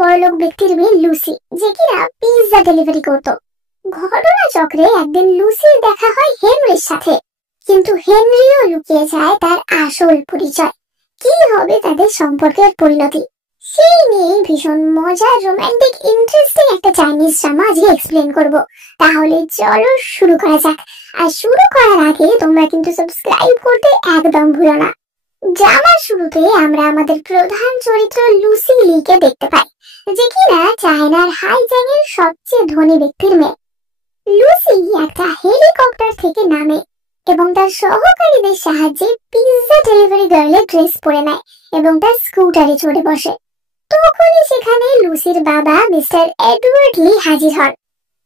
বড়লোক ব্যক্তির মেয়ে লুসি, যে কিনা পিৎজা ডেলিভারি করত। ঘটনা চক্রে একদিন লুসির দেখা হয় হেনরির সাথে, কিন্তু হেনরিও লুকিয়ে যায় তার আসল পরিচয়। কি হবে তাদের সম্পর্কের পরিণতি, সেই নিয়ে ভীষণ মজার, রোমান্টিক, ইন্টারেস্টিং একটা চাইনিজ ড্রামা আজকে এক্সপ্লেন করব। তাহলে চলো শুরু করা যাক। আর শুরু করার আগে তোমরা কিন্তু সাবস্ক্রাইব করতে একদম ভুলো না। ড্রামার শুরুতে আমরা আমাদের প্রধান চরিত্র লুসি লিকে দেখতে পাই, যে কিনা চায়নার হাইজাং এর সবচেয়ে ধনী ব্যক্তির মেয়ে। লুসি একটা হেলিকপ্টার থেকে নামে এবং তার সহকারীদের সাহায্যে পিৎজা ডেলিভারি গার্লের ড্রেস পরে নেয় এবং তার স্কুটারে চড়ে বসে। তখনই সেখানে লুসির বাবা মিস্টার এডওয়ার্ড লি হাজির হন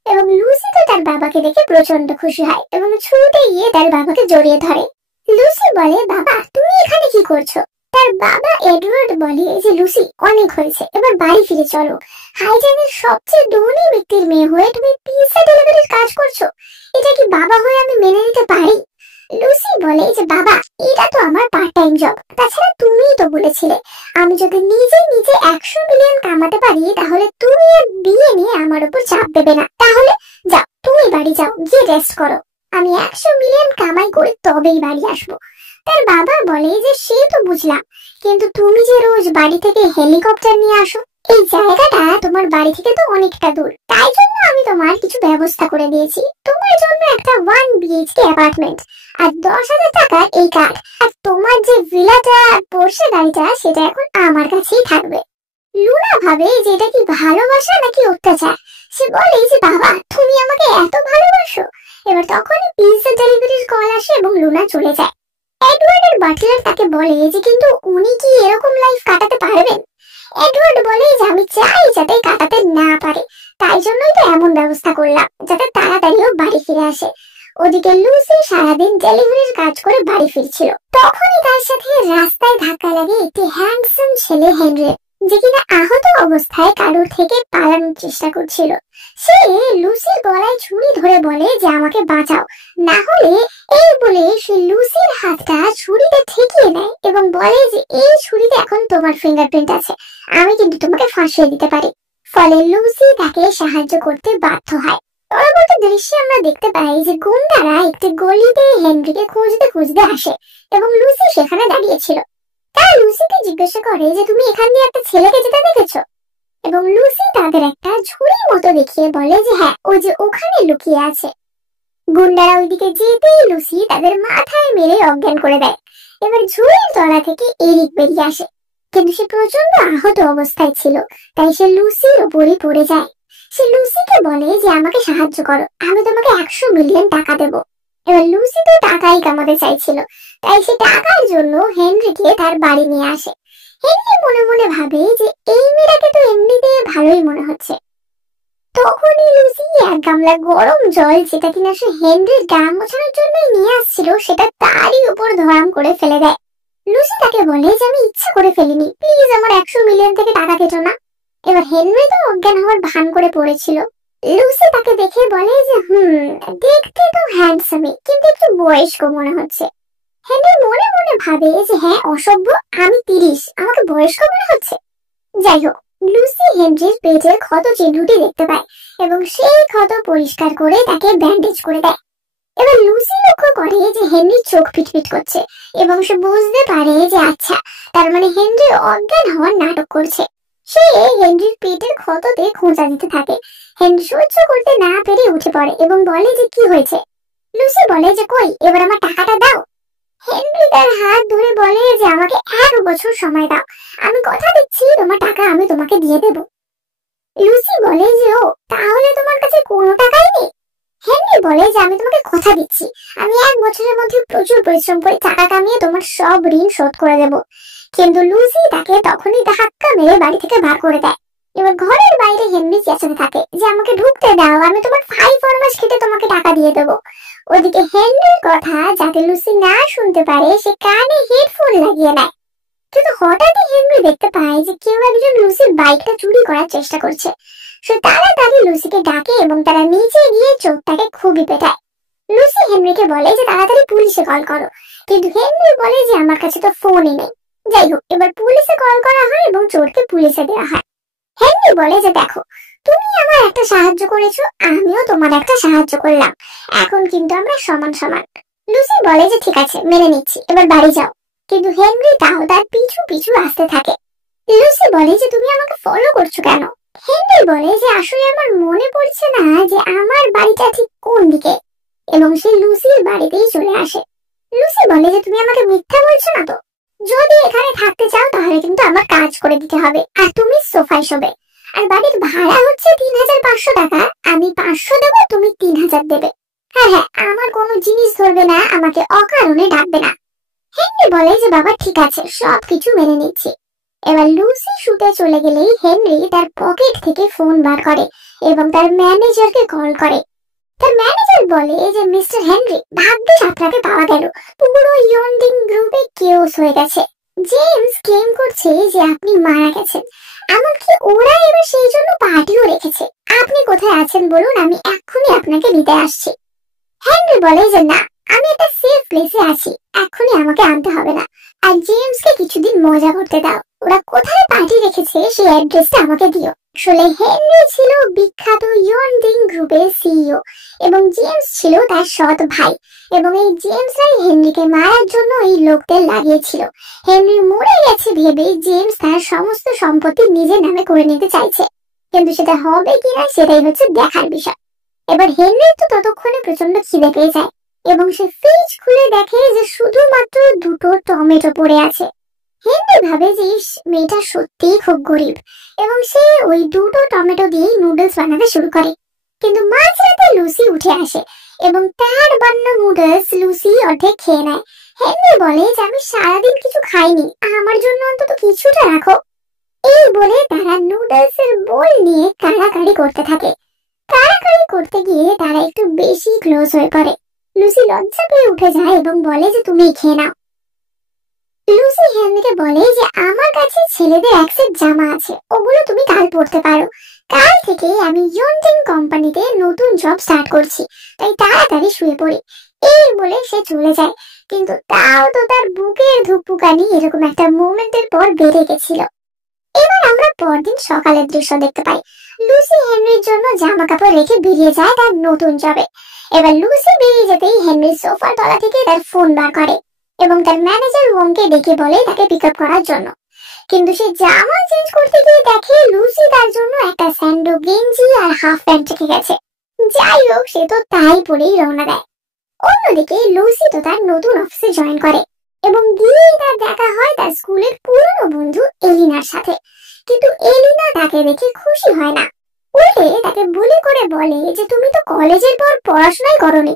এবং লুসি তো তার বাবাকে দেখে প্রচন্ড খুশি হয় এবং ছুটে গিয়ে তার বাবাকে জড়িয়ে ধরে। লুসি বলে, বাবা তুমি এখানে কি করছো? তার বাবা এডওয়ার্ড বলে যে লুসি অনেক হয়েছে, এবার বাড়ি ফিরে চলো। হাইজাং এর সবচেয়ে ধনী ব্যক্তির মেয়ে হয়ে তুমি পিৎজা ডেলিভারির কাজ করছো, এটা কি বাবা হয়ে আমি মেনে নিতে পারি? লুসি বলে যে বাবা, এটা তো আমার পার্ট টাইম জব, তাছাড়া তুমিই তো বলেছিলে আমি যদি নিজে নিজে 100 মিলিয়ন কামাতে পারি তাহলে তুমি আর বিয়ে নিয়ে আমার উপর চাপ দেবে না। তাহলে যাও, তুমি বাড়ি যাও, গিয়ে রেস্ট করো, আমি 100 মিলিয়ন কামাই করে তবেই বাড়ি আসবো। তার বাবা বলে যে সে তো বুঝলাম, কিন্তু তুমি যে রোজ বাড়ি থেকে হেলিকপ্টার নিয়ে আসো, এই জায়গাটা তোমার বাড়ি থেকে তো অনেকটা দূর, তাই জন্য আমি তোমার কিছু ব্যবস্থা করে দিয়েছি। তোমার জন্য একটা 1 BHK অ্যাপার্টমেন্ট আর 10,000 টাকার এই কার্ড, আর তোমার যে ভিলাটা পোর্শে গাড়িটা সেটা এখন আমার কাছেই থাকবে। লুনা ভাবে যে এটা কি ভালোবাসা নাকি অত্যাচার। সে বলে যে বাবা তুমি আমাকে এত ভালোবাসো। এবার তখনই পিৎজা ডেলিভারির কল আসে এবং লুনা চলে যায়। এডওয়ার্ডের বাটলার তাকে বলে যে কিন্তু উনি কি এরকম লাইফ কাটাতে পারবেন? এডওয়ার্ড বলে যে আমি চাই যাতে কাটাতে না পারে, তাই জন্যই তো এমন ব্যবস্থা করলাম যাতে তাড়াতাড়িও বাড়ি ফিরে আসে। ওদিকে লুসি সারাদিন ডেলিভারির কাজ করে বাড়ি ফিরছিল, তখনই তার সাথে রাস্তায় ধাক্কা লাগে একটি হ্যান্ডসাম ছেলে হেনরি, যে কিনা আহত অবস্থায় কারোর থেকে পালানোর চেষ্টা করছিল। সে লুসির গলায় ছুরি ধরে বলে যে আমাকে বাঁচাও, না হলে। এই বলে সে লুসির হাতটা ছুরিতে ঠেকিয়ে দেয় এবং বলে যে এই ছুরিতে এখন তোমার ফিঙ্গারপ্রিন্ট আছে, আমি কিন্তু তোমাকে ফাঁসিয়ে দিতে পারি। ফলে লুসি তাকে সাহায্য করতে বাধ্য হয়। পরবর্তী দৃশ্যে আমরা দেখতে পাই যে গুন্ডারা একটি গলিতে হেনরিকে খুঁজতে খুঁজতে আসে এবং লুসি সেখানে দাঁড়িয়েছিল। তারা লুসিকে জিজ্ঞাসা করে যে তুমি এখান দিয়ে একটা ছেলেকে যেতে দেখেছো? এবং লুসি তাদের একটা ঝুড়ির মতো দেখিয়ে বলে যে হ্যাঁ, ওই যে ওখানে লুকিয়ে আছে। গুন্ডারা ওইদিকে যেতেই লুসি তাদের মাথায় মেরে অজ্ঞান করে দেয়। এবার ঝুড়ির তলা থেকে এরিক বেরিয়ে আসে, কিন্তু সে প্রচন্ড আহত অবস্থায় ছিল, তাই সে লুসির উপরই পড়ে যায়। সে লুসিকে বলে যে আমাকে সাহায্য করো, আমি তোমাকে 100 মিলিয়ন টাকা দেবো। এবার লুসি তো টাকাই কামাতে চাইছিল, তাই সে টাকার জন্য হেনরিকে তার বাড়ি নিয়ে আসে। হেনরি মনে মনে ভাবে যে এই মেয়েটাকে তো এমনিতে ভালোই মনে হচ্ছে। তখনই লুসি এক গামলা গরম জল, যেটা কিনা সে হেনরির গা মোছানোর জন্যই নিয়ে আসছিল, সেটা তারই উপর ধরাম করে ফেলে দেয়। লুসি তাকে বলে যে আমি ইচ্ছা করে ফেলিনি, প্লিজ আমার 100 মিলিয়ন থেকে টাকা কেটো না। এবার হেনরি তো অজ্ঞান হওয়ার ভান করে পড়েছিল। লুসি তাকে দেখে বলে যে দেখতে তো হ্যান্ডসামই, কিন্তু একটু বয়স্ক মনে হচ্ছে। হেনরি মনে মনে ভাবে যে হ্যাঁ, অসভ্য, আমি 30, আমাকে বয়স্ক মনে হচ্ছে। যাই হোক, লুসি হেনরির পেটের ক্ষত চিহ্নটি দেখতে পায় এবং সেই ক্ষত পরিষ্কার করে তাকে ব্যান্ডেজ করে দেয়। এবার লুসি লক্ষ্য করে যে হেনরির চোখ পিটপিট করছে এবং সে বুঝতে পারে যে আচ্ছা, তার মানে হেনরি অজ্ঞান হওয়ার নাটক করছে। সে হেনরির পেটের ক্ষততে খোঁচা দিতে থাকে। হেনরি সহ্য করতে না পেরে উঠে পড়ে এবং বলে যে কি হয়েছে? লুসি বলে যে কই, এবার আমার টাকাটা দাও। হেনরি তার হাত ধরে বলে যে আমাকে 1 বছর সময় দাও, আমি কথা দিচ্ছি তোমার টাকা আমি তোমাকে দিয়ে দেব। লুসি বলে যে ও, তাহলে তোমার কাছে কোনো টাকাই নেই? হেনরি বলে যে আমি তোমাকে কথা দিচ্ছি, আমি 1 বছরের মধ্যে প্রচুর পরিশ্রম করে টাকা কামিয়ে তোমার সব ঋণ শোধ করে দেব। কিন্তু লুসি তাকে তখনই ধাক্কা মেরে বাড়ি থেকে বার করে দেয়। এবার ঘরের বাইরে হেনরি চেঁচাতে থাকে যে আমাকে ঢুকতে দাও, আমি তোমার 5 ফরমাস খেটে তোমাকে টাকা দিয়ে দেবো। ওদিকে হেনরির কথা যাতে লুসি না শুনতে পারে, সে কানে হেডফোন লাগিয়ে নেয়। কিন্তু হঠাৎই হেনরি দেখতে পায় যে কেউ একজন লুসির বাইকটা চুরি করার চেষ্টা করছে। সে তাড়াতাড়ি লুসিকে ডাকে এবং তারা নিচে গিয়ে চোরটাকে খুবই পেটায়। লুসি হেনরিকে বলে যে তাড়াতাড়ি পুলিশে কল করো, কিন্তু হেনরি বলে যে আমার কাছে তো ফোনই নেই। যাই হোক, এবার পুলিশে কল করা হয় এবং চোরকে পুলিশে দেওয়া হয়। হেনরি বলে যে দেখো, তুমি আমার একটা সাহায্য করেছো, আমিও তোমার একটা সাহায্য করলাম, এখন কিন্তু আমরা সমান সমান। লুসি বলে যে ঠিক আছে, মেনে নিচ্ছি, এবার বাড়ি যাও। কিন্তু হেনরি তাও তার পিছু পিছু আসতে থাকে। লুসি বলে যে তুমি আমাকে ফলো করছো কেন? হেনরি বলে যে আসলে আমার মনে পড়ছে না যে আমার বাড়িটা ঠিক কোন দিকে, এবং সে লুসির বাড়িতেই চলে আসে। লুসি বলে যে তুমি আমাকে মিথ্যা বলছো না তো? যদি এখানে থাকতে চাও তাহলে কিন্তু আমার কাজ করে দিতে হবে, আর তুমি সোফায় শোবে। আর বাড়ির ভাড়া হচ্ছে 3500 টাকা, আমি 500 দেবো, তুমি 3000 দেবে। হ্যাঁ হ্যাঁ, আমার কোনো জিনিস ধরবে না, আমাকে অকারণে ডাকবে না। হেনরি বলে যে বাবা ঠিক আছে, সবকিছু মেনে নিচ্ছি। এবার লুসি শুতে চলে গেলেই হেনরি তার পকেট থেকে ফোন বার করে এবং তার ম্যানেজারকে কল করে। তার ম্যানেজার বলে যে মিস্টার হেনরি, ভাগ্যিস আপনাকে পাওয়া গেল, পুরো ইয়ন্ডিং গ্রুপে কেওস হয়ে গেছে। জেমস ক্লেম করছে যে আপনি মারা গেছেন, এমনকি ওরা এবার সেই জন্য পার্টিও রেখেছে। আপনি কোথায় আছেন বলুন, আমি এক্ষুনি আপনাকে নিতে আসছি। হেনরি বলে যে না, আমি একটা সেফ প্লেসে আছি, এক্ষুনি আমাকে আনতে হবে না। আর জেমসকে কিছুদিন মজা করতে দাও, ওরা কোথায় পার্টি রেখেছে সেই অ্যাড্রেসটা আমাকে দিও। আসলে হেনরি ছিল বিখ্যাত ইয়ন্ডিং গ্রুপের সিইও এবং জেমস ছিল তার সৎ ভাই, এবং এই জেমসরাই হেনরিকে মারার জন্য এই লোকদের লাগিয়েছিল। হেনরি মরে গেছে ভেবে জেমস তার সমস্ত সম্পত্তি নিজের নামে করে নিতে চাইছে, কিন্তু সেটা হবে কিনা সেটাই হচ্ছে দেখার বিষয়। এবার হেনরি তো ততক্ষণে প্রচন্ড খিদে পেয়ে যায় এবং সে ফ্রিজ খুলে দেখে যে শুধুমাত্র 2টো টমেটো পড়ে আছে। হেনরি ভাবে যে মেয়েটা সত্যিই খুব গরিব এবং সে ওই 2টো টমেটো দিয়ে নুডলস বানাতে শুরু করে। কিন্তু মাঝরাতে লুসি উঠে আসে এবং তার বানানো নুডলস লুসি অর্ধেক খেয়ে নেয়। হেনরি বলে যে আমি সারাদিন কিছু খাইনি, আমার জন্য অন্তত কিছুটা রাখো। এই বলে তারা নুডলস এর বোল নিয়ে কাড়াকাড়ি করতে থাকে। কাড়াকাড়ি করতে গিয়ে তারা একটু বেশি ক্লোজ হয়ে পড়ে। লুসি লজ্জা পেয়ে উঠে যায় এবং বলে যে তুমি খেয়ে নাও। লুসি হেনরিকে বলে যে আমার কাছে ছেলেদের এক সেট জামা আছে, ওগুলো তুমি কাল পরতে পারো। কাল থেকে আমি ইয়ন্ডিং কোম্পানিতে নতুন জব স্টার্ট করছি, তাই তাড়াতাড়ি শুয়ে পড়ি। এই বলে সে চলে যায়, কিন্তু তাও তো তার বুকের ধুকপুকানি এরকম একটা মোমেন্টের পর বেড়ে গেছিল। এবার আমরা পরদিন সকালের দৃশ্য দেখতে পাই। লুসি হেনরির জন্য জামা কাপড় রেখে বেরিয়ে যায় তার নতুন জবে। এবার লুসি বেরিয়ে যেতেই হেনরি সোফার তলা থেকে তার ফোন বার করে এবং তার ম্যানেজার ওমকে ডেকে বলে তাকে পিক আপ করার জন্য। কিন্তু সে জামা চেঞ্জ করতে গিয়ে দেখে লুসি তার জন্য একটা স্যান্ডো গেঞ্জি আর হাফ প্যান্ট রেখে গেছে। যাই হোক, সে তো তাই পরেই রওনা দেয়। অন্যদিকে লুসি তো তার নতুন অফিসে জয়েন করে এবং গিয়ে তার দেখা হয় তার স্কুলের পুরনো বন্ধু এলিনার সাথে। কিন্তু এলিনা তাকে দেখে খুশি হয় না, উল্টে তাকে বুলি করে বলে যে তুমি তো কলেজের পর পড়াশোনাই করোনি,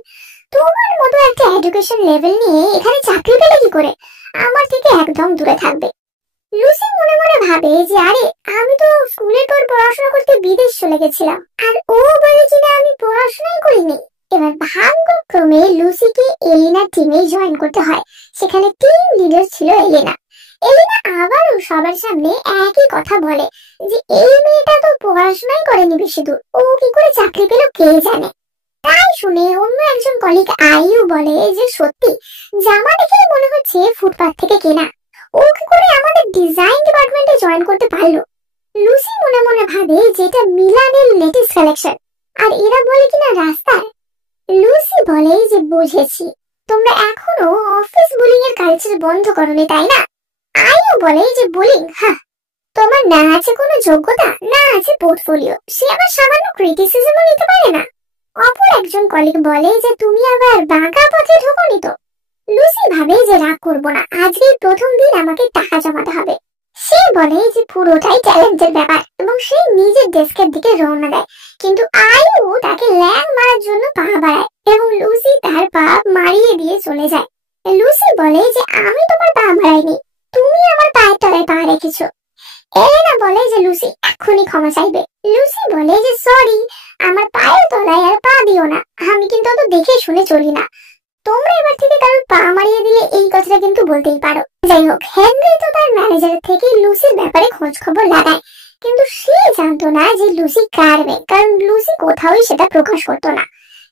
তোমার মতো একটা এডুকেশন লেভেল নিয়ে এখানে চাকরি পেলে কি করে, আমার থেকে একদম দূরে থাকবে। লুসি মনে মনে ভাবে যে আরে, আমি তো স্কুলের পর পড়াশোনা করতে বিদেশ চলে গেছিলাম, আর ও বলে কিনা আমি পড়াশোনাই করিনি। এবার ভাগ্যক্রমে লুসিকে এলিনার টিমে জয়েন করতে হয়। সেখানে টিম লিডার ছিল এলিনা। এলিনা আবারও সবার সামনে একই কথা বলে যে এই মেয়েটা তো পড়াশোনাই করেনি বেশি দূর, ও কি করে চাকরি পেল কে জানে। তাই শুনে অন্য একজন কলিগ আইউ বলে যে সত্যি, জামা দেখে মনে হচ্ছে ফুটপাথ থেকে কেনা, ও কি করে আমাদের ডিজাইন ডিপার্টমেন্টে জয়েন করতে পারলো। লুসি মনে মনে ভাবে যে এটা মিলানের লেটেস্ট কালেকশন, আর এরা বলে কিনা রাস্তায়। লুসি বলে যে বুঝেছি, তোমরা এখনো অফিস বুলিং এর কালচার বন্ধ করোনি তাই না। আইও বলে যে বুলিং, হ্যাঁ, তোমার না আছে কোনো যোগ্যতা, না আছে পোর্টফোলিও, সে আবার সামান্য ক্রিটিসিজমও নিতে পারে না। অপর একজন কলিগ বলে যে তুমি আবার বাঁকা পথে ঢোকনি তো। লুসি ভাবে যে রাগ করবো না, আজকেই প্রথম দিন আমাকে টাকা জমাতে হবে। সে বলে যে পুরোটাই ট্যালেন্টের ব্যাপার এবং সে নিজের ডেস্কের দিকে রওনা দেয়। কিন্তু আইও তাকে ল্যাং মারার জন্য পা বাড়ায় এবং লুসি তার পা মারিয়ে দিয়ে চলে যায়। লুসি বলে যে আমি তোমার পা মারাইনি, তুমি আমার পায়ের তলায় পা রেখেছো। এলেনা বলে যে লুসি এক্ষুনি ক্ষমা চাইবে। লুসি বলে যে সরি, আমার পায়ের তলায় আর পা দিও না, আমি কিন্তু অত দেখে শুনে চলি না। তোমরা এবার থেকে কারোর পা মারিয়ে দিলে এই কথাটা কিন্তু বলতেই পারো। যাই হোক, হেনরি তো তার ম্যানেজারের থেকে লুসির ব্যাপারে খোঁজ খবর লাগায়, কিন্তু সে জানতো না যে লুসি কার মেয়ে, কারণ লুসি কোথাওই সেটা প্রকাশ করতো না।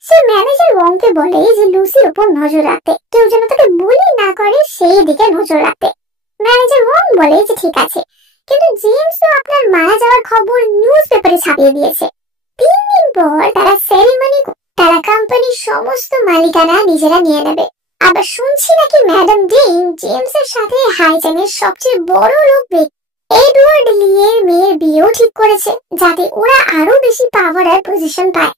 সে ম্যানেজার ওংকে বলে যে লুসির উপর নজর রাখতে, কেউ যেন তাকে বুলি না করে সেই দিকে নজর রাখতে। ম্যানেজার ওং বলে যে ঠিক আছে, কিন্তু জেমস তো আপনার মারা যাওয়ার হওয়ার খবর নিউজ পেপারে ছাপিয়ে দিয়েছে। 3 দিন পর তারা সেরিমনি, তারা কোম্পানির সমস্ত মালিকানা নিজেরা নিয়ে নেবে। আবার শুনছি নাকি ম্যাডাম ডিন জেমসের সাথে হাইজ্যানের সবচেয়ে বড় লোক এডওয়ার্ড লি এর মেয়ের বিয়েও ঠিক করেছে, যাতে ওরা আরো বেশি পাওয়ার আর পজিশন পায়।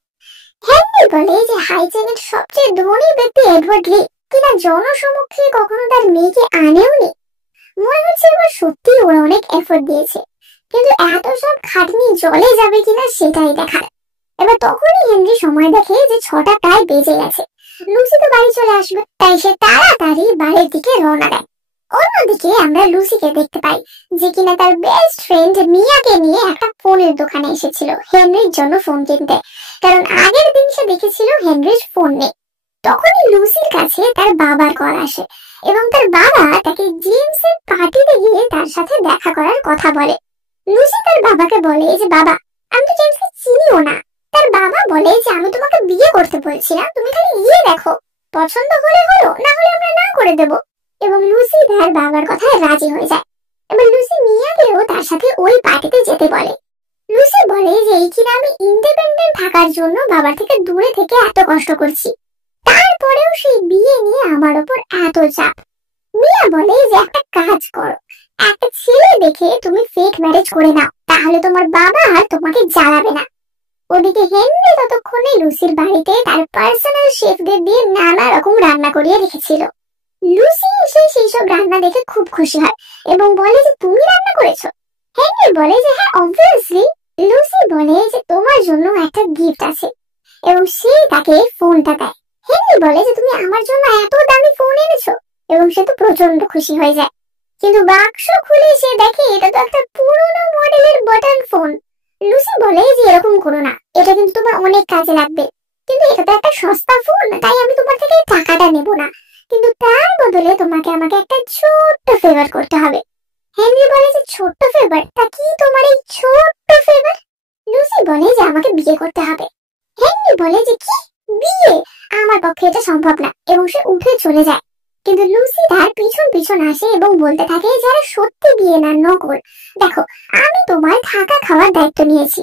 হেনরি বলে যে হাইজ্যানের সবচেয়ে ধনী ব্যক্তি এডওয়ার্ড লি কিনা জনসমক্ষে কখনো তার মেয়েকে আনেওনি। মনে হচ্ছে এবার সত্যি ওরা অনেক এফোর্ট দিয়েছে, কিন্তু এত সব খাটনি জলে যাবে কিনা সেটাই দেখার। এবার তখনই হেনরি সময় দেখে যে 6টা প্রায় বেজে গেছে, লুসি তো বাড়ি চলে আসবে, তাই সে তাড়াতাড়ি বাড়ির দিকে রওনা দেয়। অন্যদিকে আমরা লুসিকে দেখতে পাই যে কিনা তার বেস্ট ফ্রেন্ড মিয়াকে নিয়ে একটা ফোনের দোকানে এসেছিল হেনরির জন্য ফোন কিনতে, কারণ আগের দিন সে দেখেছিল হেনরির ফোন নেই। তখনই লুসির কাছে তার বাবার কল আসে এবং তার বাবা তাকে জেমসের পার্টিতে গিয়ে তার সাথে দেখা করার কথা বলে। লুসি তার বাবাকে বলে যে বাবা, আমি তো জেমসকে চিনিও না। তার বাবা বলে যে আমি তোমাকে বিয়ে করতে বলছিলাম, তুমি খালি গিয়ে দেখো, পছন্দ হলে হলো, না হলে আমরা না করে দেব। এবং লুসি তার বাবার কথায় রাজি হয়ে যায়। এবার লুসি মিয়াকেও তার সাথে ওই পার্টিতে যেতে বলে। লুসি বলে যে এই কিনা আমি ইন্ডিপেন্ডেন্ট থাকার জন্য বাবার থেকে দূরে থেকে এত কষ্ট করছি, তারপরেও সেই বিয়ে নিয়ে আমার উপর এত চাপ। মিয়া বলে যে একটা কাজ করো, একটা ছেলে দেখে তুমি ফেক ম্যারেজ করে নাও, তাহলে তোমার বাবা আর তোমাকে জ্বালাবে না। ওদিকে হেনরি ততক্ষণে লুসির বাড়িতে তার পার্সোনাল শেফদের দিয়ে নানা রকম রান্না করিয়ে রেখেছিল। লুসি এসে সেই সব রান্না দেখে খুব খুশি হয় এবং বলে যে তুমি রান্না করেছো। হেনরি বলে যে হ্যাঁ অবভিয়াসলি। লুসি বলে যে তোমার জন্য একটা গিফট আছে এবং সে তাকে ফোনটা দেয়। হেনরি বলে যে তুমি আমার জন্য এত দামি ফোন এনেছো, এবং সে তো প্রচন্ড খুশি হয়ে যায়। কিন্তু বাক্স খুলে সে দেখে এটা তো একটা পুরনো মডেলের বাটন ফোন। লুসি বলে যে এরকম করো না, এটা কিন্তু তোমার অনেক কাজে লাগবে, কিন্তু এটা তো একটা সস্তা ফোন, তাই আমি তোমার থেকে টাকাটা নেব না, কিন্তু তার বদলে তোমাকে আমাকে একটা ছোট্ট ফেভার করতে হবে। হেনরি বলে যে ছোট্ট ফেভার, তা কি তোমার এই ছোট্ট ফেভার? লুসি বলে যে আমাকে বিয়ে করতে হবে। হেনরি বলে যে কি বিয়ে? আমার পক্ষে এটা সম্ভব না, এবং সে উঠে চলে যায়। কিন্তু লুসি তার পিছন পিছন আসে এবং বলতে থাকে যারা সত্যি বিয়ে না নকল, দেখো আমি তোমার থাকা খাওয়ার দায়িত্ব নিয়েছি,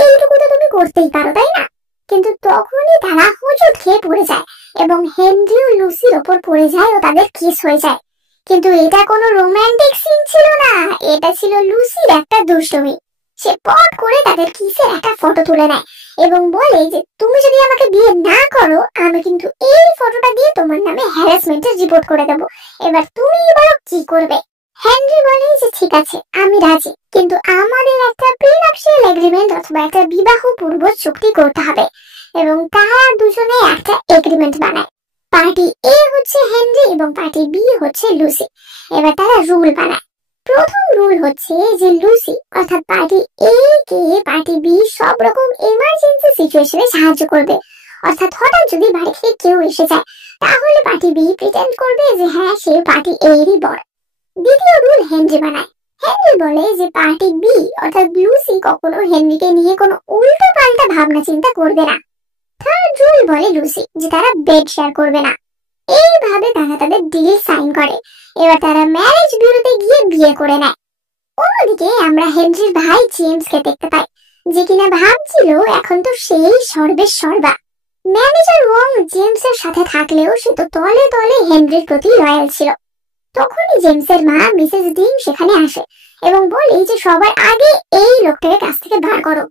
এইটুকু তো তুমি করতেই পারো তাই না? কিন্তু তখনই তারা হোঁচট খেয়ে পড়ে যায় এবং হেনরিও লুসির ওপর পড়ে যায় ও তাদের কিস হয়ে যায়। কিন্তু এটা কোনো রোমান্টিক সিন ছিল না, এটা ছিল লুসির একটা দুষ্টুমি। সে পট করে তাদের কিসের একটা ফটো তুলে নেয় এবং বলে যে তুমি যদি আমাকে বিয়ে না করো, আমি কিন্তু এই ফটোটা দিয়ে তোমার নামে হ্যারাসমেন্টের রিপোর্ট করে দেব। এবার তুমি বলো কি করবে? হেনরি বলে যে ঠিক আছে আমি রাজি, কিন্তু আমাদের একটা প্রিনাপশিয়াল এগ্রিমেন্ট অথবা একটা বিবাহ পূর্ব চুক্তি করতে হবে। এবং তারা দুজনে একটা এগ্রিমেন্ট বানায়। পার্টি এ হচ্ছে হেনরি এবং পার্টি বি হচ্ছে লুসি। এবার তারা রুল বানায়। প্রথম রুল হচ্ছে যে লুসি অর্থাৎ পার্টি এ কে পার্টি বি সব রকম এমার্জেন্সি সিচুয়েশনে সাহায্য করবে। অর্থাৎ হঠাৎ যদি বাড়ি থেকে কেউ এসে যায়, তাহলে পার্টি বি প্রিটেন্ড করবে যে হ্যাঁ সে পার্টি এ এরই বর। দ্বিতীয় রুল হেনরি বানায়। হেনরি বলে যে পার্টি বি অর্থাৎ লুসি কখনো হেনরিকে নিয়ে কোনো উল্টো পাল্টা ভাবনা চিন্তা করবে না। থার্ড রুল বলে লুসি যে তারা বেড শেয়ার করবে না। এইভাবে তারা তাদের ডিল সাইন করে। এবার তারা ম্যারেজ বিউরোতে গিয়ে বিয়ে করে নেয়। অন্যদিকে আমরা হেনরির ভাই জেমসকে দেখতে পাই, যে কিনা ভাবছিল এখন তো সেই সর্বের সর্বা। ম্যানেজার ওয়াং জেমসের সাথে থাকলেও সে তো তলে তলে হেনরির প্রতি লয়াল ছিল। তখনই জেমসের মা মিসেস ডিন সেখানে আসে এবং বলে যে সবার আগে এই লোকটাকে কাছ থেকে বার করো।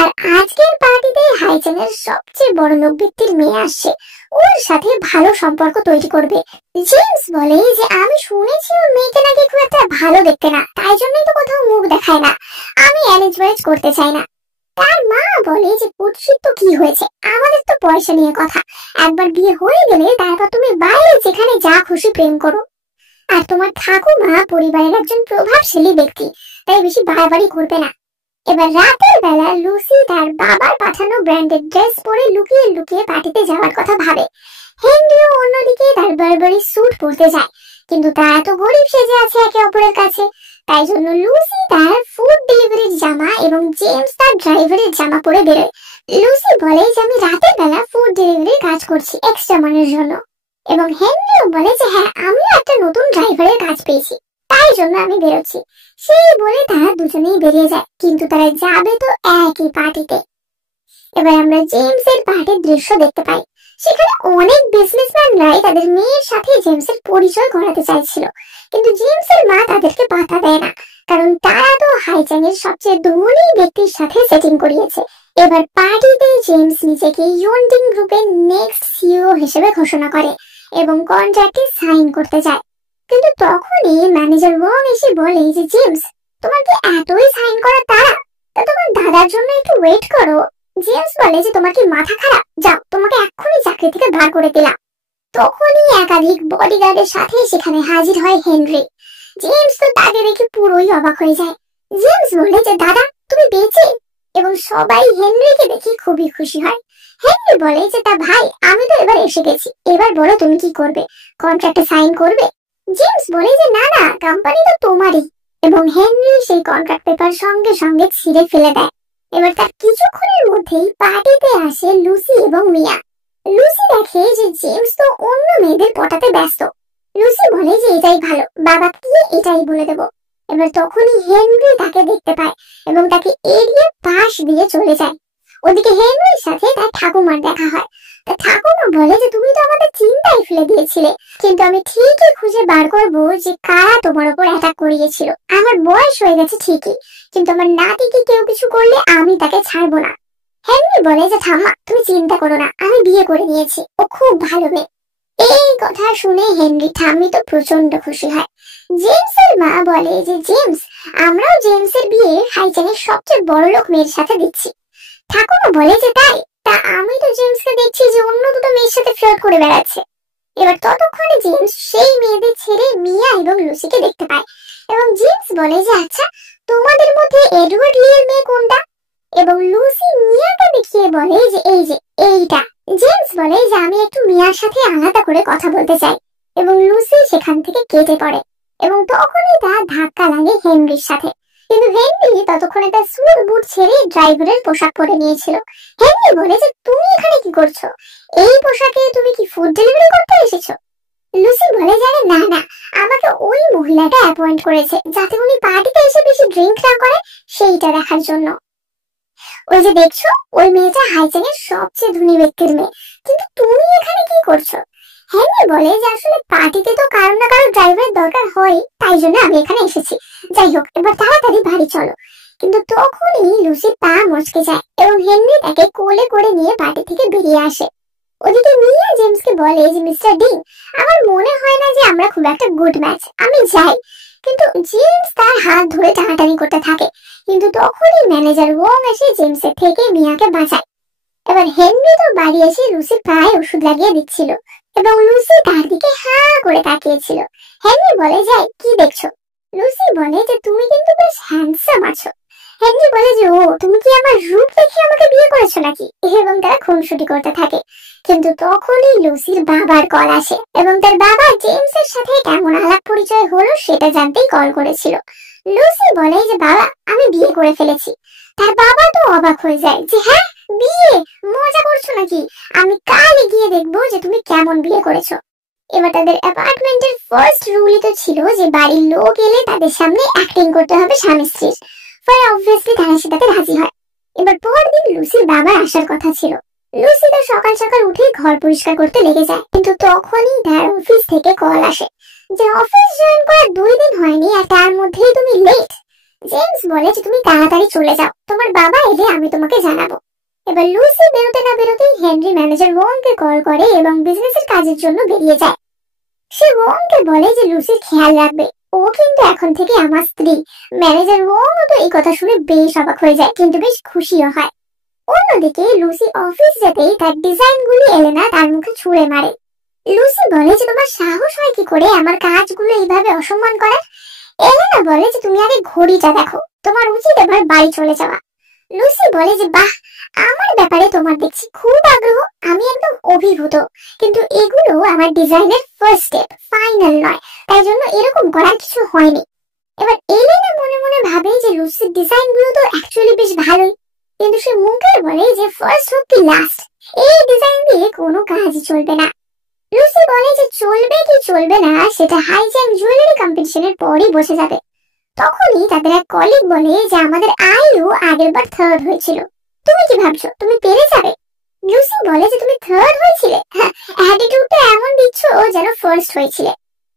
আর আজকের পার্টিতে হাইজ্যানের সবচেয়ে বড় লোক ব্যক্তির মেয়ে আসছে, ওর সাথে ভালো সম্পর্ক তৈরি করবে। জেমস বলে যে আমি শুনেছি ওর মেয়েকে নাকি খুব একটা ভালো দেখতে না, তাই জন্যই তো কোথাও মুখ দেখায় না, আমি অ্যারেঞ্জ ম্যারেজ করতে চাই না। তার মা বলে যে কুৎসিত তো কি হয়েছে, আমাদের তো পয়সা নিয়ে কথা, একবার বিয়ে হয়ে গেলে তারপর তুমি বাইরে যেখানে যা খুশি প্রেম করো। আর তোমার ঠাকুমা পরিবারের একজন প্রভাবশালী ব্যক্তি, তাই বেশি বাড়াবাড়ি করবে না। এবার রাতের বেলা লুসি তার বাবার পাঠানো ব্র্যান্ডেড ড্রেস পরে লুকিয়ে লুকিয়ে পার্টিতে যাওয়ার কথা ভাবে। হেনরিও অন্যদিকে তার বারবারি স্যুট পরতে যায়, কিন্তু তারা তো গরিব সেজে আছে একে অপরের কাছে, তাই জন্য লুসি তার ফুড ডেলিভারির জামা এবং জেমস তার ড্রাইভারের জামা পরে বেরোয়। লুসি বলে যে আমি রাতের বেলা ফুড ডেলিভারির কাজ করছি এক্সট্রা মানের জন্য, এবং হেনরিও বলে যে হ্যাঁ আমিও একটা নতুন ড্রাইভারের কাজ পেয়েছি। তাই জন্য আমি বেরোচ্ছি। সেই বলে তারা দুজনেই বেরিয়ে যায়, কিন্তু তারা যাবে তো একই পার্টিতে। এবার আমরা জেমসের পার্টির দৃশ্য দেখতে পাই। সেখানে অনেক বিজনেসম্যানরাই তাদের মেয়ের সাথে জেমসের পরিচয় করাতে চাইছিল, কিন্তু জেমসের মা তাদেরকে বাধা দেয় না, কারণ তারা তো হাইজ্যাংয়ের সবচেয়ে ধনী ব্যক্তির সাথে সেটিং করিয়েছে। এবার পার্টিতে জেমস নিজেকে ইয়ন্ডিং গ্রুপের নেক্সট সিইও হিসেবে ঘোষণা করে এবং কন্ট্রাক্টে সাইন করতে যায়। কিন্তু তখনই ম্যানেজার ওয়ং এসে বলে যে জেমস, তোমার কি এতই সাইন করা তাড়া? তা তোমার দাদার জন্য একটু ওয়েট করো। জেমস বলে যে তোমার কি মাথা খারাপ, যাও তোমাকে এক্ষুনি চাকরি থেকে বার করে দিলাম। তখনই একাধিক বডিগার্ডের সাথে সেখানে হাজির হয় হেনরি। জেমস তো তাকে দেখে পুরোই অবাক হয়ে যায়। জেমস বলে যে দাদা তুমি বেঁচে, এবং সবাই হেনরিকে দেখে খুবই খুশি হয়। হেনরি বলে যে তা ভাই, আমি তো এবার এসে গেছি, এবার বলো তুমি কি করবে, কন্ট্রাক্টে সাইন করবে? জেমস বলে যে না না, কোম্পানি তো তোমারই, এবং হেনরি সেই কন্ট্রাক্ট পেপার সঙ্গে সঙ্গে ছিঁড়ে ফেলে দেয়। এবার তার কিছুক্ষণের মধ্যেই পার্টিতে আসে লুসি এবং মিয়া। লুসি দেখে যে জেমস তো অন্য মেয়েদের পটাতে ব্যস্ত। লুসি বলে যে এটাই ভালো, বাবাকে গিয়ে এটাই বলে দেবো। এবার তখনই হেনরি তাকে দেখতে পায় এবং তাকে এড়িয়ে পাশ দিয়ে চলে যায়। ওদিকে হেনরির সাথে তার ঠাকুমার দেখা হয়। তা ঠাকুমা বলে যে তুমি তো আমাদের চিন্তায় ফেলে দিয়েছিলে, কিন্তু আমি ঠিকই খুঁজে বার করবো যে কারা তোমার উপর অ্যাটাক করিয়েছিল। আমার বয়স হয়ে গেছে ঠিকই, কিন্তু আমার নাতিকে কেউ কিছু করলে আমি তাকে ছাড়বো না। হেনরি বলে যে ঠাম্মা তুমি চিন্তা করো না, আমি বিয়ে করে নিয়েছি, ও খুব ভালো মেয়ে। এই কথা শুনে হেনরি ঠাম্মি তো প্রচন্ড খুশি হয়। জেমসের মা বলে যে জেমস, আমরাও জেমসের বিয়ে হাইজ্যাংয়ের সবচেয়ে বড় লোক মেয়ের সাথে দিচ্ছি। ঠাকুমা বলে যে তাই? তা আমি তো জেমসকে দেখছি যে অন্য দুটো মেয়ের সাথে ফ্লার্ট করে বেড়াচ্ছে। এবার ততক্ষণে জেমস সেই মেয়েদের ছেড়ে মিয়া এবং লুসিকে দেখতে পায়, এবং জেমস বলে যে আচ্ছা তোমাদের মধ্যে এডওয়ার্ড লি এর মেয়ে কোনটা? এবং লুসি মিয়াকে দেখিয়ে বলে যে এই যে এইটা। জেমস বলে যে আমি একটু মিয়ার সাথে আলাদা করে কথা বলতে চাই, এবং লুসি সেখান থেকে কেটে পড়ে, এবং তখনই তার ধাক্কা লাগে হেনরির সাথে। কিন্তু হেনরি ততক্ষণে তার স্কুল বুট ছেড়ে ড্রাইভারের পোশাক পরে নিয়েছিল। হেনরি বলে যে তুমি এখানে কি করছো? এই পোশাকে তুমি কি ফুড ডেলিভারি করতে এসেছো? লুসি বলে জানে না না, আমাকে ওই মহিলাটা অ্যাপয়েন্ট করেছে যাতে উনি পার্টিতে এসে বেশি ড্রিঙ্ক না করে, সেইটা দেখার জন্য। ওই যে দেখছো, ওই মেয়েটা হাইজ্যাংয়ের সবচেয়ে ধনী ব্যক্তির মেয়ে, কিন্তু তুমি এখানে কি করছো? হেনরি বলে যে আসলে পার্টিতে তো কারো না কারো ড্রাইভারের দরকার হয়, তাই জন্য আমি এখানে এসেছি। যাই হোক, এবার তাড়াতাড়ি বাড়ি চলো। কিন্তু তখনই লুসির পা মচকে যায় এবং হেনরি তাকে কোলে করে নিয়ে পার্টি থেকে বেরিয়ে আসে। ওদিকে মিয়া জেমসকে বলে যে মিস্টার ডিন, আমার মনে হয় না যে আমরা খুব একটা গুড ম্যাচ, আমি যাই। কিন্তু জেমস তার হাত ধরে টানাটানি করতে থাকে, কিন্তু তখনই ম্যানেজার ওয়ং এসে জেমসের থেকে মিয়াকে বাঁচায়। এবার হেনরি তো বাড়ি এসে লুসির পায়ে ওষুধ লাগিয়ে দিচ্ছিল, এবং লুসি তার দিকে হা করে তাকিয়েছিল। হেনরি বলে যায় কি দেখছো? লুসি বলে যে তুমি কিন্তু বেশ হ্যান্ডসাম আছো। হেনরি বলে যে ও, তুমি কি আমার রূপ দেখে আমাকে বিয়ে করেছো নাকি? এবং তারা খুনসুটি করতে থাকে। কিন্তু তখনই লুসির বাবার কল আসে, এবং তার বাবা জেমসের সাথে কেমন আলাপ পরিচয় হলো সেটা জানতেই কল করেছিল। লুসি বলে যে বাবা, আমি বিয়ে করে ফেলেছি। তার বাবা তো অবাক হয়ে যায় যে হ্যাঁ, বিয়ে? মজা করছো নাকি? আমি কালই গিয়ে দেখবো যে তুমি কেমন বিয়ে করেছো। এবার তাদের অ্যাপার্টমেন্টের ফার্স্ট রুলই তো ছিল যে বাড়ির লোক এলে তাদের সামনে অ্যাক্টিং করতে হবে স্বামী স্ত্রীর। ফলে অবভিয়াসলি তারা সেটাতে রাজি হয়। এবার পরদিন লুসির বাবার আসার কথা ছিল। লুসি তো সকাল সকাল উঠে ঘর পরিষ্কার করতে লেগে যায়, কিন্তু তখনই তার অফিস থেকে কল আসে যে অফিস জয়েন করার 2 দিন হয়নি আর তার মধ্যেই তুমি লেট। জেমস বলে যে তুমি তাড়াতাড়ি চলে যাও, তোমার বাবা এলে আমি তোমাকে জানাবো। এবার লুসি বেরোতে না বেরোতেই হেনরি ম্যানেজার ওয়ংকে কল করে এবং বিজনেসের কাজের জন্য বেরিয়ে যায়। সে ওয়ংকে বলে যে লুসির খেয়াল রাখবে, ও কিন্তু এখন থেকে আমার স্ত্রী। ম্যানেজার ওয়ং তো এই কথা শুনে বেশ অবাক হয়ে যায়, কিন্তু বেশ খুশিও হয়। অন্যদিকে লুসি অফিস যেতেই তার ডিজাইনগুলি এলেনা তার মুখে ছুঁড়ে মারে। লুসি বলে যে তোমার সাহস হয় কি করে আমার কাজগুলো এইভাবে অসম্মান করার? এলেনা বলে যে তুমি আগে ঘড়িটা দেখো, তোমার উচিত এবার বাড়ি চলে যাওয়া। লুসি বলে যে বাহ, আমার ব্যাপারে তোমার দেখছি খুব আগ্রহ, আমি একদম অভিভূত, কিন্তু এগুলো আমার ডিজাইনের ফার্স্ট স্টেপ, ফাইনাল নয়, তাই জন্য এরকম করার কিছু হয়নি। এবার এলেনা মনে মনে ভাবে যে লুসির ডিজাইনগুলো তো অ্যাকচুয়ালি বেশ ভালোই, কিন্তু সে মুখে বলে যে ফার্স্ট হোক কি লাস্ট, এই ডিজাইন দিয়ে কোনো কাজই চলবে না। লুসি বলে যে চলবে কি চলবে না সেটা হাই জাম্প জুয়েলারি কম্পিটিশনের পরই বোঝা যাবে। তখনই তাদের এক কলিগ বলে যে আমাদের আইও আগের বার থার্ড হয়েছিল, তুমি কি ভাবছো তুমি পেরে যাবে? লুসি বলে যে তুমি থার্ড হয়েছিলে, অ্যাটিটিউডটা এমন দিচ্ছ যেন ফার্স্ট হয়েছিলে।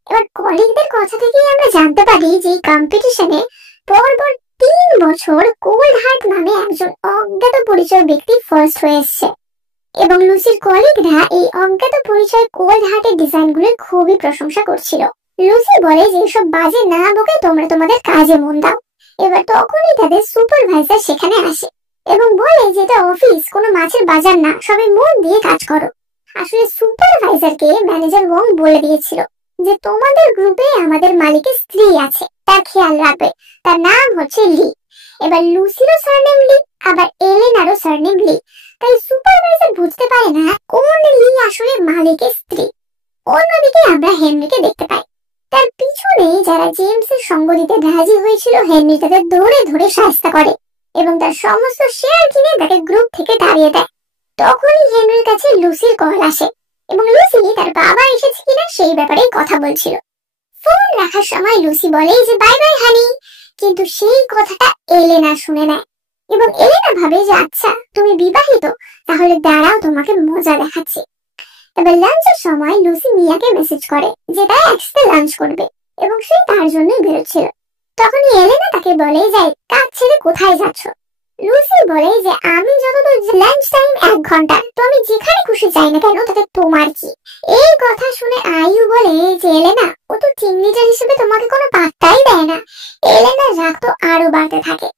এবার কলিগদের কথা থেকেই আমরা জানতে পারি যে এই কম্পিটিশনে পরপর 3 বছর কোল্ড হার্ট নামে একজন অজ্ঞাত পরিচয় ব্যক্তি ফার্স্ট হয়ে এসেছে। এবং লুসির কলিগরা এই অজ্ঞাত পরিচয় কোল্ড হার্টের ডিজাইনগুলোর খুবই প্রশংসা করছিল। লুসি বলে যে এসব বাজে না বকে তোমরা তোমাদের কাজে মন দাও। এবার তখনই তাদের সুপারভাইজার সেখানে আসে এবং বলে যে এটা অফিস, কোনো মাছের বাজার না, সবাই মন দিয়ে কাজ করো। আসলে সুপারভাইজারকে ম্যানেজার ওং বলে দিয়েছিল যে তোমাদের গ্রুপে আমাদের মালিকের স্ত্রী আছে, তার খেয়াল রাখবে, তার নাম হচ্ছে লি। এবার লুসিরও সারনেম লি, আবার এলেনারও সারনেম লি, তাই সুপারভাইজার বুঝতে পারে না কোন লি আসলে মালিকের স্ত্রী। অন্যদিকে আমরা হেনরিকে দেখতে পাই, তার পিছনে যারা জেমসের সঙ্গ দিতে রাজি হয়েছিল হেনরি তাদের ধরে ধরে সাহায্য করে এবং তার সমস্ত শেয়ার কিনে তাকে গ্রুপ থেকে তাড়িয়ে দেয়। তখনই হেনরির কাছে লুসির কল আসে এবং লুসি তার বাবা এসেছে কিনা সেই ব্যাপারে কথা বলছিল। ফোন রাখার সময় লুসি বলে যে বাই বাই হানি, কিন্তু সেই কথাটা এলেনা শুনে নেয় এবং এলেনা ভাবে যে আচ্ছা তুমি বিবাহিত, তাহলে দাঁড়াও তোমাকে মজা দেখাচ্ছি। তবে লাঞ্চের সময় লুসি মিয়াকে মেসেজ করে যে তারা একসাথে লাঞ্চ করবে এবং সে তার জন্যই বেরোচ্ছিল। তখনই এলেনা তাকে বলে যে কাজ ছেড়ে কোথায় যাচ্ছ? লুসি বলে যে আমি যতদূর লাঞ্চ টাইম 1 ঘন্টা, তো আমি যেখানে খুশি যাই না কেন তাতে তোমার কি? এই কথা শুনে আয়ু বলে যে এলেনা ও তো টিনেজার হিসেবে তোমাকে কোনো পাত্তাই দেয় না। এলেনার রাগ তো আরো বাড়তে থাকে।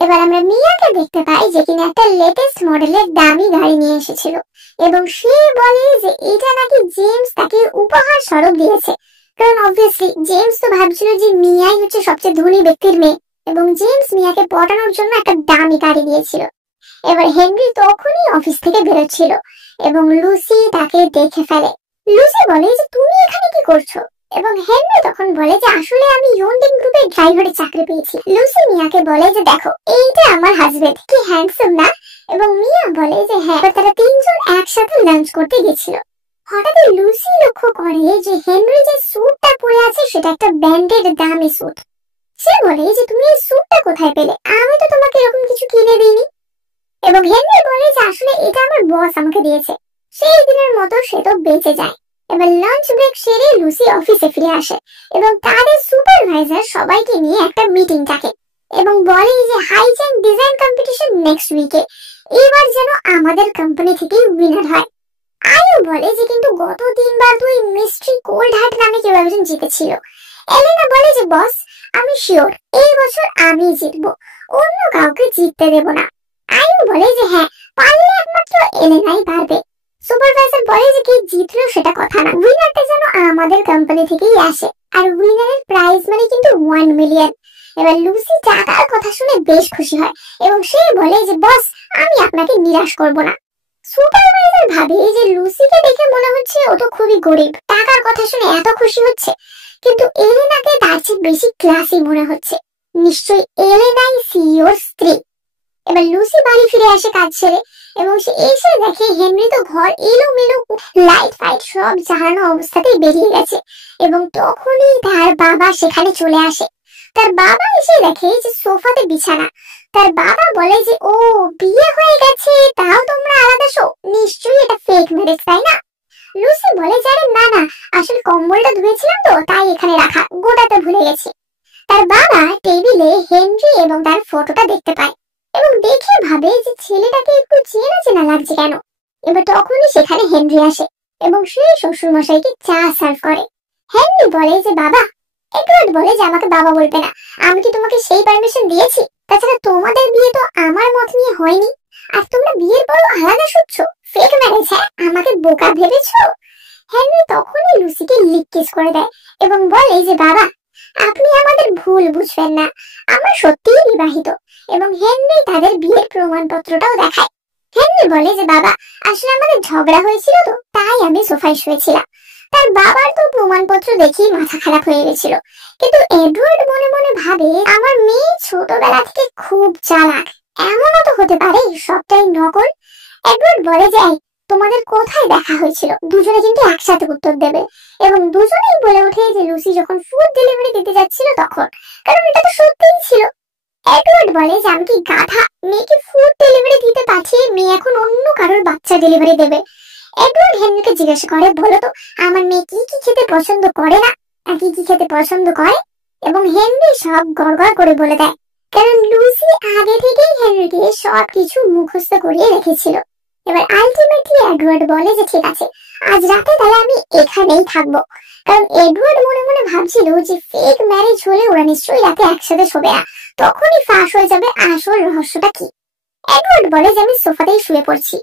এবার আমরা মিয়াকে দেখতে পাই যে কিনা একটা লেটেস্ট মডেলের দামি গাড়ি নিয়ে এসেছিল এবং সে বলে যে এটা নাকি জেমস তাকে উপহার স্বরূপ দিয়েছে, কারণ অবভিয়াসলি জেমস তো ভাবছিল যে মিয়াই হচ্ছে সবচেয়ে ধনী ব্যক্তির মেয়ে এবং জেমস মিয়াকে পটানোর জন্য একটা দামি গাড়ি দিয়েছিল। এবার হেনরি তখনই অফিস থেকে বেরোচ্ছিল এবং লুসি তাকে দেখে ফেলে। লুসি বলে যে তুমি এখানে কি করছো? এবং হেনরি তখন বলে যে আসলে আমি ইয়ন্ডিং গ্রুপের ড্রাইভারের চাকরি পেয়েছি। লুসি মিয়াকে বলে যে দেখো এইটা আমার হাজবেন্ড, কি হ্যান্ডসাম না? এবং মিয়া বলে যে হ্যাঁ। তারা 3জন একসাথে লাঞ্চ করতে গেছিল। হঠাৎ লুসি লক্ষ্য করে যে হেনরি যে স্যুটটা পরে আছে সেটা একটা ব্র্যান্ডেড দামি স্যুট। সে বলে যে তুমি এই স্যুটটা কোথায় পেলে? আমি তো তোমাকে এরকম কিছু কিনে দিইনি। এবং হেনরি বলে যে আসলে এটা আমার বস আমাকে দিয়েছে। সেই দিনের মতো সে তো বেঁচে যায়। এবার লাঞ্চ ব্রেক সেরে লুসি অফিসে ফিরে আসে এবং তাদের সুপারভাইজার সবাইকে নিয়ে একটা মিটিং ডাকে এবং বলে যে high jump design competition next উইকে, এবার যেন আমাদের কোম্পানি থেকে উইনার হয়। আয়ু বলে যে কিন্তু গত 3বার তো এই মিস্ট্রি কোল্ড হার্ট নামে কেউ একজন জিতেছিল। এলেনা বলে যে বস আমি শিওর এই বছর আমি জিতবো, অন্য কাউকে জিততে দেব না। আয়ু বলে যে হ্যাঁ, পারলে একমাত্র এলেনাই পারবে। সুপারভাইজার বলে যে কে জিতলো সেটা কথা না, উইনারটা যেন আমাদের কোম্পানি থেকেই আসে, আর উইনারের প্রাইজ মানে কিন্তু 1 মিলিয়ন। এবার লুসি টাকার কথা শুনে বেশ খুশি হয় এবং সে বলে যে বস আমি আপনাকে নিরাশ করব না। সুপারভাইজার ভাবে যে লুসিকে দেখে মনে হচ্ছে ও তো খুবই গরিব, টাকার কথা শুনে এত খুশি হচ্ছে, কিন্তু এলেনাকে তার চেয়ে বেশি ক্লাসি মনে হচ্ছে। নিশ্চয়ই এলেনাই সিইওর স্ত্রী। এবার লুসি বাড়ি ফিরে আসে কাজ ছেড়ে এবং সে এসে দেখে হেনরি তো ঘর এলোমেলো, লাইট ফাইট সব জ্বালানো অবস্থাতেই বেরিয়ে গেছে এবং তখনই তার বাবা সেখানে চলে আসে। তার বাবা এসে দেখে যে সোফাতে বিছানা। তার বাবা বলে যে ও বিয়ে হয়ে গেছে, তাও তোমরা আলাদা শো, নিশ্চয়ই এটা ফেক ম্যারেজ তাই না? লুসি বলে যে না না, আসলে কম্বলটা ধুয়েছিলাম তো তাই এখানে রাখা, গোটাতে ভুলে গেছি। তার বাবা টেবিলে হেনরি এবং তার ফটোটা দেখতে পায় এবং দেখে ভাবে যে ছেলেটাকে একটু চেনা চেনা লাগছে কেন। এবার তখনই সেখানে হেনরি আসে এবং সে শ্বশুর মশাইকে চা সার্ভ করে। হেনরি বলে যে বাবা, এডওয়ার্ড বলে যে আমাকে বাবা বলবে না, আমি কি তোমাকে সেই পারমিশন দিয়েছি? তাছাড়া তোমাদের বিয়ে তো আমার মত নিয়ে হয়নি, আর তোমরা বিয়ের পরও আলাদা শুচ্ছো, ফেক ম্যারেজ। হ্যাঁ, আমাকে বোকা ভেবেছো? হেনরি তখনই লুসিকে লিপ কিস করে দেয় এবং বলে যে বাবা আপনি আমাদের ভুল বুঝবেন না, আমরা সত্যিই বিবাহিত। এবং হেনরি তাদের বিয়ের প্রমাণপত্রটাও দেখায়। হেনরি বলে যে বাবা আসলে আমাদের ঝগড়া হয়েছিল তো তাই আমি সোফায় শুয়েছিলাম। তার বাবার তো প্রমাণপত্র দেখি মাথা খারাপ হয়ে গেছিল, কিন্তু এডওয়ার্ড মনে মনে ভাবে আমার মেয়ে ছোটবেলা থেকে খুব চালাক, এমনও তো হতে পারে সবটাই নকল। এডওয়ার্ড বলে যে তোমাদের কোথায় দেখা হয়েছিল? দুজনে কিন্তু একসাথে উত্তর দেবে এবং দুজনেই বলে ওঠে যে লুসি যখন ফুড ডেলিভারি দিতে যাচ্ছিল তখন, কারণ এটা তো সত্যিই ছিল। এডওয়ার্ড বলে যে আমি কি গাধা, মেয়েকে ফুড ডেলিভারি দিতে পাঠিয়ে মেয়ে এখন অন্য কারোর বাচ্চা ডেলিভারি দেবে। এডওয়ার্ড হেনরিকে জিজ্ঞাসা করে, বলো তো আমার মেয়ে কি কি খেতে পছন্দ করে না, আর কি কি খেতে পছন্দ করে? এবং হেনরি সব গড়গড় করে বলে দেয়, কারণ লুসি আগে থেকেই হেনরিকে সবকিছু মুখস্থ করিয়ে রেখেছিল। এবার আলটিমেটলি এডওয়ার্ড বলে যে ঠিক আছে, আজ রাতে তাহলে আমি এখানেই থাকবো। কারণ এডওয়ার্ড মনে মনে ভাবছিল যে ফেক ম্যারেজ হলে ওরা নিশ্চয়ই রাতে একসাথে শোবে না, তখনই ফাঁস হয়ে যাবে আসল রহস্যটা কি। এডওয়ার্ড বলে যে আমি সোফাতেই শুয়ে পড়ছি।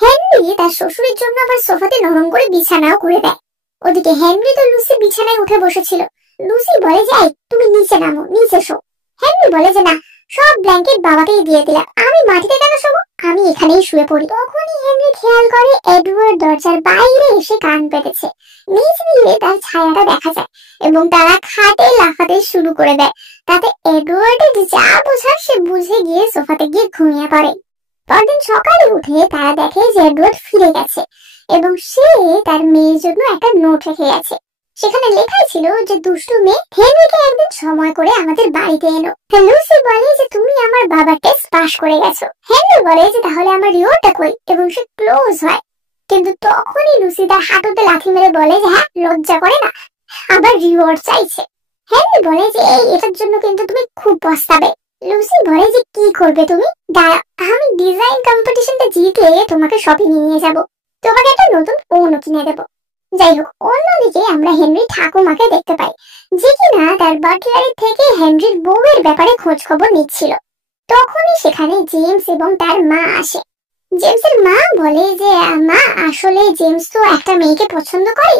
হেনরি তার শ্বশুরের জন্য আবার সোফাতে নরম করে বিছানাও করে দেয়। ওদিকে হেনরি তো লুসি বিছানায় উঠে বসেছিল। লুসি বলে যে তুমি নিচে নামো, নিচে শো। হেনরি বলে যে না, সব ব্ল্যাঙ্কেট বাবাকেই দিয়ে দিলাম, আমি মাটিতে কেন শোবো, আমি এখানেই শুয়ে পড়ি। তখনই হেনরি খেয়াল করে এডওয়ার্ড দরজার বাইরে এসে কান পেতেছে। নিচ দিয়ে তার ছায়াটা দেখা যায় এবং তারা খাটে লাফাতে শুরু করে দেয়। তাতে এডওয়ার্ডের যা বোঝার সে বুঝে গিয়ে সোফাতে গিয়ে ঘুমিয়ে পড়ে। পরদিন সকালে উঠে তারা দেখে যে এডওয়ার্ড ফিরে গেছে এবং সে তার মেয়ের জন্য একটা নোট রেখে গেছে। সেখানে লেখা ছিল যে দুষ্টু মেয়ে, হেনরিকে একদিন সময় করে আমাদের বাড়িতে এনো। লুসি বলে যে তুমি আমার বাবার টেস্ট পাস করে গেছো। হেনরি বলে যে তাহলে আমার রিওয়ার্ডটা কই, এবং সে ক্লোজ হয়। কিন্তু তখনই লুসি তার হাঁটুতে লাথি মেরে বলে যে হ্যাঁ, লজ্জা করে না, আবার রিওয়ার্ড চাইছে। হেনরি বলে যে এটার জন্য কিন্তু তুমি খুব পস্তাবে। লুসি বলে যে কি করবে তুমি? দাঁড়া, আমি ডিজাইন কম্পিটিশনটা জিতলে তোমাকে শপিং এ নিয়ে যাব, তোমাকে একটা নতুন ফোনও কিনে দেবো। যাই হোক, অন্যদিকে আমরা হেনরি ঠাকুমাকে দেখতে পাই, যে কিনা তার বাটলারের থেকে হেনরির বউয়ের ব্যাপারে খোঁজ খবর নিচ্ছিল। তখনই সেখানে জেমস এবং তার মা আসে। জেমসের মা বলে যে মা, আসলে জেমস তো একটা মেয়েকে পছন্দ করে,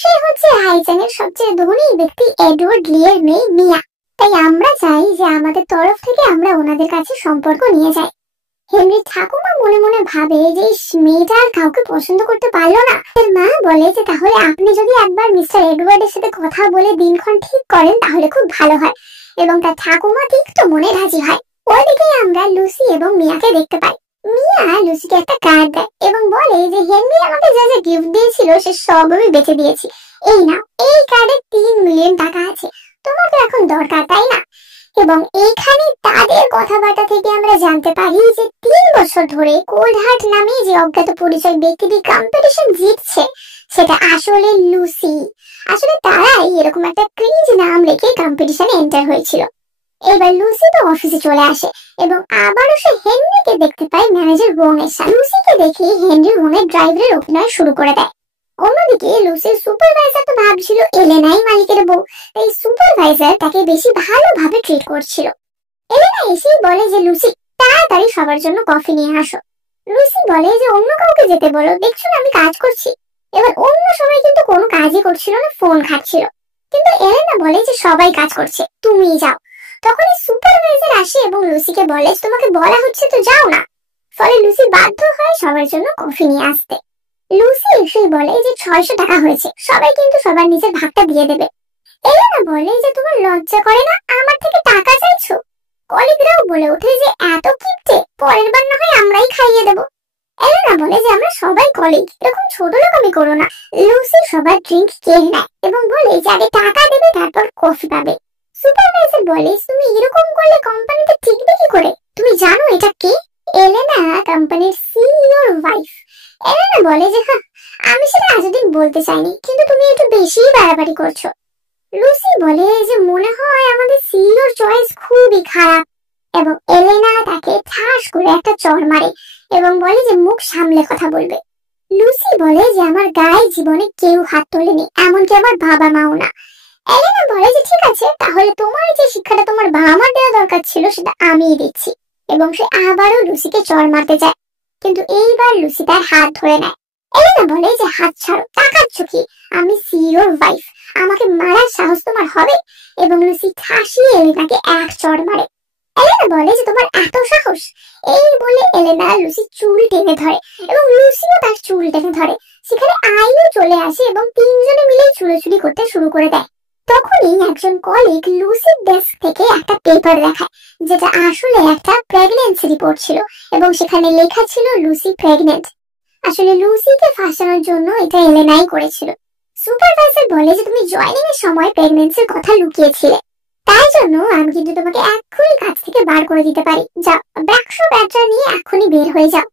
সে হচ্ছে হাইজেনের সবচেয়ে ধনী ব্যক্তি এডওয়ার্ড লিয়ের মেয়ে মিয়া। তাই আমরা চাই যে আমাদের তরফ থেকে আমরা ওনাদের কাছে সম্পর্ক নিয়ে যাই। হেনরি ঠাকুমা মনে মনে ভাবে যে মেয়েটা আর কাউকে পছন্দ করতে পারলো না। তার মা বলে যে তাহলে আপনি যদি একবার মিস্টার এডওয়ার্ডের সাথে কথা বলে দিনক্ষণ ঠিক করেন তাহলে খুব ভালো হয়। এবং তার ঠাকুমা তিক্ত মনে রাজি হয়। ওইদিকে আমরা লুসি এবং মিয়াকে দেখতে পাই। মিয়া লুসিকে একটা কার্ড দেয় এবং বলে যে হেনরি আমাকে যা যা গিফট দিয়েছিল সে সব আমি বেঁচে দিয়েছি, এই নাও, এই কার্ডে 3 মিলিয়ন টাকা আছে, তোমার তো এখন দরকার, তাই না? এবং এইখানে তাদের কথাবার্তা থেকে আমরা জানতে পারি যে 3 বছর ধরে কোল্ড হার্ট নামে যে অজ্ঞাত পরিচয় ব্যক্তিটি কম্পিটিশন জিতছে সেটা আসলে লুসি। আসলে তারাই এরকম একটা ক্রিঞ্জ নাম রেখে কম্পিটিশনে এন্টার হয়েছিল। এবার লুসি তো অফিসে চলে আসে এবং আবারও সে হেনরিকে দেখতে পায় ম্যানেজার রোনের সাথে। লুসিকে দেখে হেনরি রোনের ড্রাইভারের অভিনয় শুরু করে দেয়। অন্যদিকে লুসির সুপারভাইজার তো ভাবছিল এলেনাই মালিকের বউ, তাই সুপারভাইজার তাকে বেশি ভালোভাবে ট্রিট করছিল। এলেনা এসেই বলে যে লুসি, তাড়াতাড়ি সবার জন্য কফি নিয়ে আসো। লুসি বলে যে অন্য কাউকে যেতে বলো, দেখছো না আমি কাজ করছি। এবার অন্য সবাই কিন্তু কোনো কাজই করছিল না, ফোন ঘাটছিল। কিন্তু এলেনা বলে যে সবাই কাজ করছে, তুমিই যাও। তখনই সুপারভাইজার আসে এবং লুসিকে বলে তোমাকে বলা হচ্ছে তো যাও না। ফলে লুসি বাধ্য হয় সবার জন্য কফি নিয়ে আসতে। লুসি এসেই বলে যে 600 টাকা হয়েছে, সবাই কিন্তু সবার নিজের ভাগটা দিয়ে দেবে। এলেনা বলে যে তোমার লজ্জা করে না, আমার থেকে টাকা চাইছো? কলিগরাও বলে ওঠে যে এত কিপটে, পরের বার না হয় আমরাই খাইয়ে দেবো। এলেনা বলে যে আমরা সবাই কলিগ, এরকম ছোট লোকামি করো না। লুসি সবার ড্রিঙ্ক কিনে নেয় এবং বলে যে আগে টাকা দেবে তারপর কফি পাবে। সুপারভাইজার বলে তুমি এরকম করলে কোম্পানিতে টিকবে কি করে? তুমি জানো এটা কে? এলেনা কোম্পানির সিইওর ওয়াইফ। এলেনা বলে যে হ্যাঁ, আমি সেটা এতদিন বলতে চাইনি, কিন্তু তুমি একটু বেশি বাড়াবাড়ি করছো। লুসি বলে যে মনে হয় আমাদের সিইওর চয়েস খুবই খারাপ, এবং এলেনা তাকে ঠাস করে একটা চড় মারে এবং বলে যে মুখ সামলে কথা বলবে। লুসি বলে যে আমার গায়ে জীবনে কেউ হাত তোলেনি, এমনকি আমার বাবা মাও না। এলেনা বলে যে ঠিক আছে, তাহলে তোমার যে শিক্ষাটা তোমার বাবা মার দেওয়া দরকার ছিল সেটা আমিই দিচ্ছি। এবং সে আবারও লুসিকে চড় মারতে যায়, কিন্তু এইবার লুসি তার হাত ধরে নেয়। এলেনা বলে যে হাত ছাড়ো, তাকাচ্ছ কি? আমি সিইওর ওয়াইফ, আমাকে মারার সাহস তোমার হবে? এবং লুসি ঠাসিয়ে এলেনাকে এক চড় মারে। এলেনা বলে যে তোমার এত সাহস? এই বলে এলেনা লুসি চুল টেনে ধরে এবং লুসিও তার চুল টেনে ধরে। সেখানে আইও চলে আসে এবং তিনজনে মিলে চুলোচুরি করতে শুরু করে দেয়। তখনই একজন কলিগ লুসির ডেস্ক থেকে একটা পেপার দেখায়, যেটা আসলে একটা প্রেগন্যান্সি রিপোর্ট ছিল এবং সেখানে লেখা ছিল লুসি প্রেগনেন্ট। আসলে লুসিকে ফাঁসানোর জন্য এটা এলেনাই করেছিল। সুপারভাইজার বলে যে তুমি জয়েনিং এর সময় প্রেগন্যান্সির কথা লুকিয়েছিলে, তাই জন্য আমি কিন্তু তোমাকে এক্ষুনি কাজ থেকে বার করে দিতে পারি। যাও, ব্যাকশো ব্যাটার নিয়ে এক্ষুনি বের হয়ে যাও।